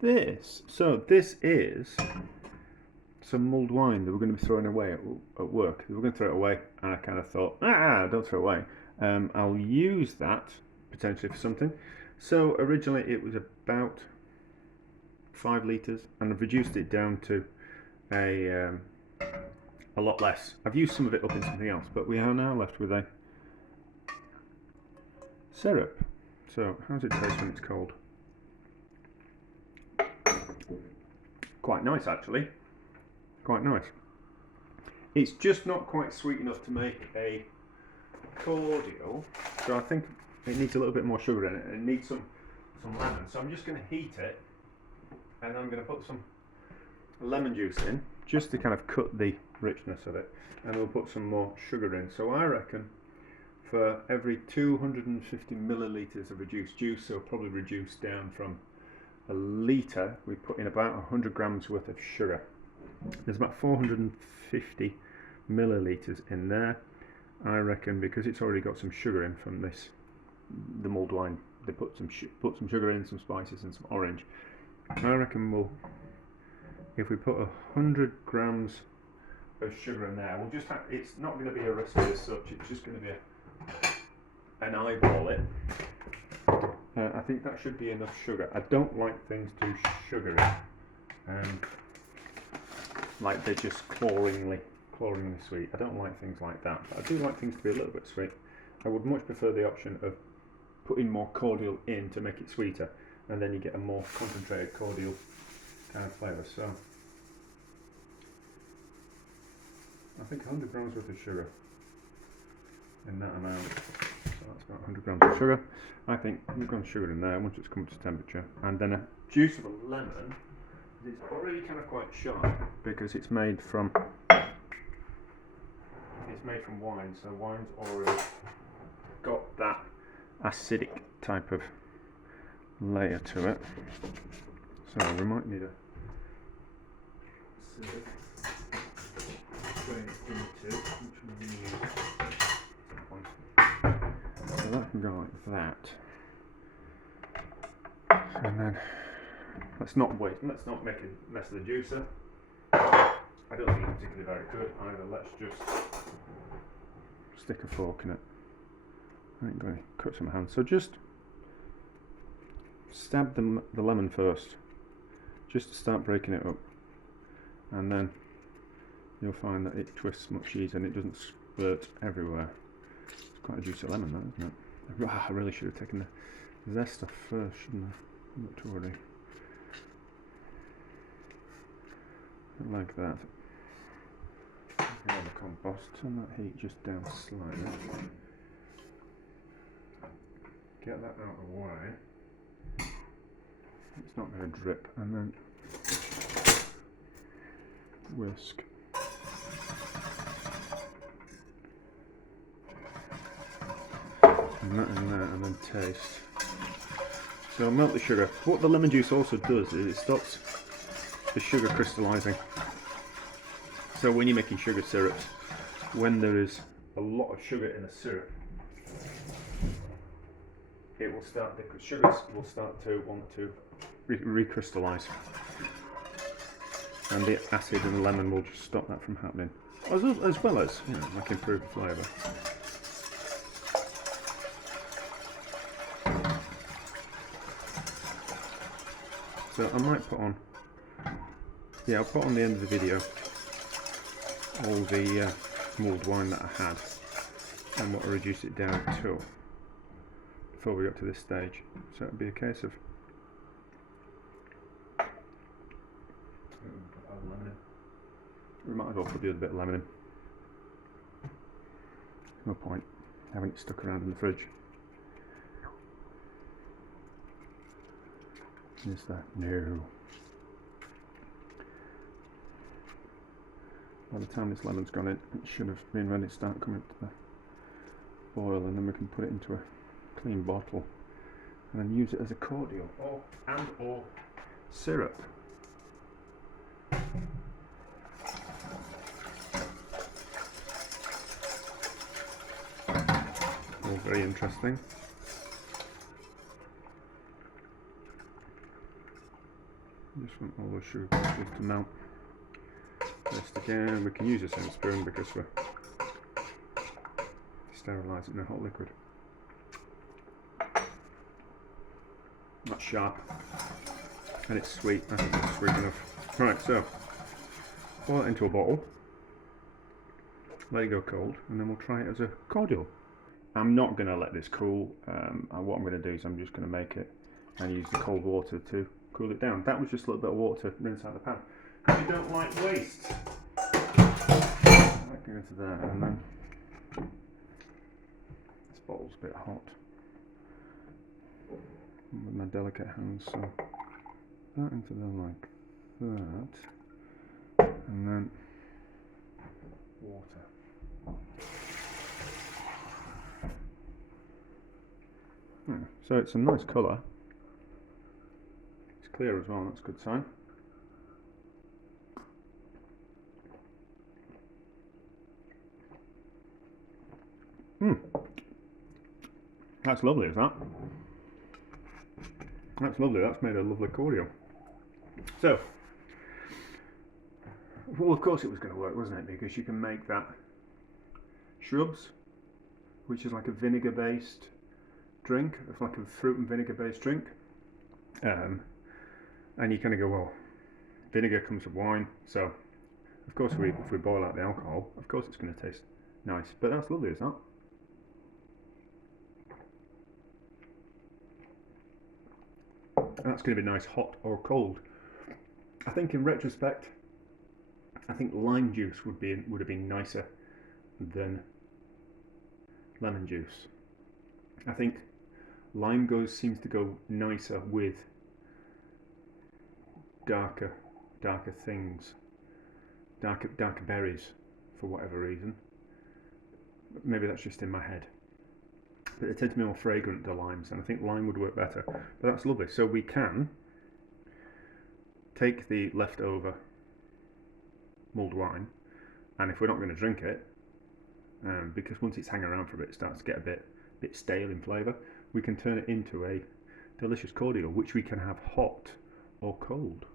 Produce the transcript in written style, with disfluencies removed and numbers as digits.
this. So this is some mulled wine that we're going to be throwing away at work. We're going to throw it away, and I kind of thought, don't throw it away. I'll use that potentially for something. So originally it was about 5 litres, and I've reduced it down to a lot less. I've used some of it up in something else, but we are now left with a syrup. So how does it taste when it's cold? Quite nice, actually. Quite nice. It's just not quite sweet enough to make a cordial, so I think it needs a little bit more sugar in it, and it needs some lemon. So I'm just going to heat it, and I'm going to put some lemon juice in just to kind of cut the richness of it, and we'll put some more sugar in. So I reckon for every 250 millilitres of reduced juice, so probably reduced down from a litre, we put in about 100 grams worth of sugar. There's about 450 millilitres in there. I reckon because it's already got some sugar in from this, the mulled wine, they put some sugar in, some spices and some orange. I reckon if we put 100 grams of sugar in there, we'll just have, it's not going to be a recipe as such, it's just going to be an eyeball it. I think that should be enough sugar. I don't like things too sugary, like they're just cloyingly sweet. I don't like things like that, but I do like things to be a little bit sweet. I would much prefer the option of putting more cordial in to make it sweeter, and then you get a more concentrated cordial kind of flavour. So I think 100 grams worth of sugar in that amount. So that's about 100 grams of sugar. I think 100 grams of sugar in there once it's come to temperature, and then a juice of a lemon. It's already kind of quite sharp because it's made from wine, so wine's already got that acidic type of layer to it. So we might need a sieve to put it into, which we use. So that can go like that, and then let's not make a mess of the juicer. I don't think it's particularly very good either. Let's just stick a fork in it. I ain't going to cut some hands. So just stab the lemon first, just to start breaking it up, and then you'll find that it twists much easier and it doesn't spurt everywhere. It's quite a juicy lemon, that, isn't it? I really should have taken the zest off first, shouldn't I? Not to worry. Like that. The compost, turn that heat just down slightly. Get that out of the way. It's not going to drip, and then whisk. And that in there, and then taste. So melt the sugar. What the lemon juice also does is it stops the sugar crystallizing. So when you're making sugar syrups, when there is a lot of sugar in a syrup, it will start, the sugars will start to want to recrystallize, and the acid and the lemon will just stop that from happening, as well as, you know, like improve the flavour. So I might put on, yeah, I'll put on the end of the video all the mulled wine that I had and what I reduced it down to before we got to this stage. So it'd be a case of we might as well put the other bit of lemon in. No point having it stuck around in the fridge. Is that no? By the time this lemon's gone in, it should have been ready to start coming to the boil, and then we can put it into a clean bottle and then use it as a cordial or syrup. All very interesting. I just want all the sugar crystals to melt. First again, we can use the same spoon because we're sterilising the hot liquid. That's sharp, and it's sweet. I think it's sweet enough. Right, so pour it into a bottle, let it go cold, and then we'll try it as a cordial. I'm not going to let this cool. What I'm going to do is I'm just going to make it and use the cold water to cool it down. That was just a little bit of water to rinse out the pan. You don't like waste. That go into there, and then this bottle's a bit hot with my delicate hands, so that into there like that, and then water. Yeah, so it's a nice colour. It's clear as well, that's a good sign. That's lovely, is that? That's lovely, that's made a lovely cordial. So, well, of course it was going to work, wasn't it? Because you can make that shrubs, which is like a vinegar based drink. It's like a fruit and vinegar based drink. And you kind of go, well, vinegar comes from wine, so of course if we boil out the alcohol, of course it's going to taste nice. But that's lovely, isn't it? And that's going to be nice hot or cold. I think in retrospect, I think lime juice would have been nicer than lemon juice. I think lime seems to go nicer with darker things, darker berries, for whatever reason. Maybe that's just in my head. But they tend to be more fragrant, the limes, and I think lime would work better. But that's lovely. So we can take the leftover mulled wine, and if we're not going to drink it, because once it's hanging around for a bit, it starts to get a bit stale in flavour, we can turn it into a delicious cordial, which we can have hot or cold.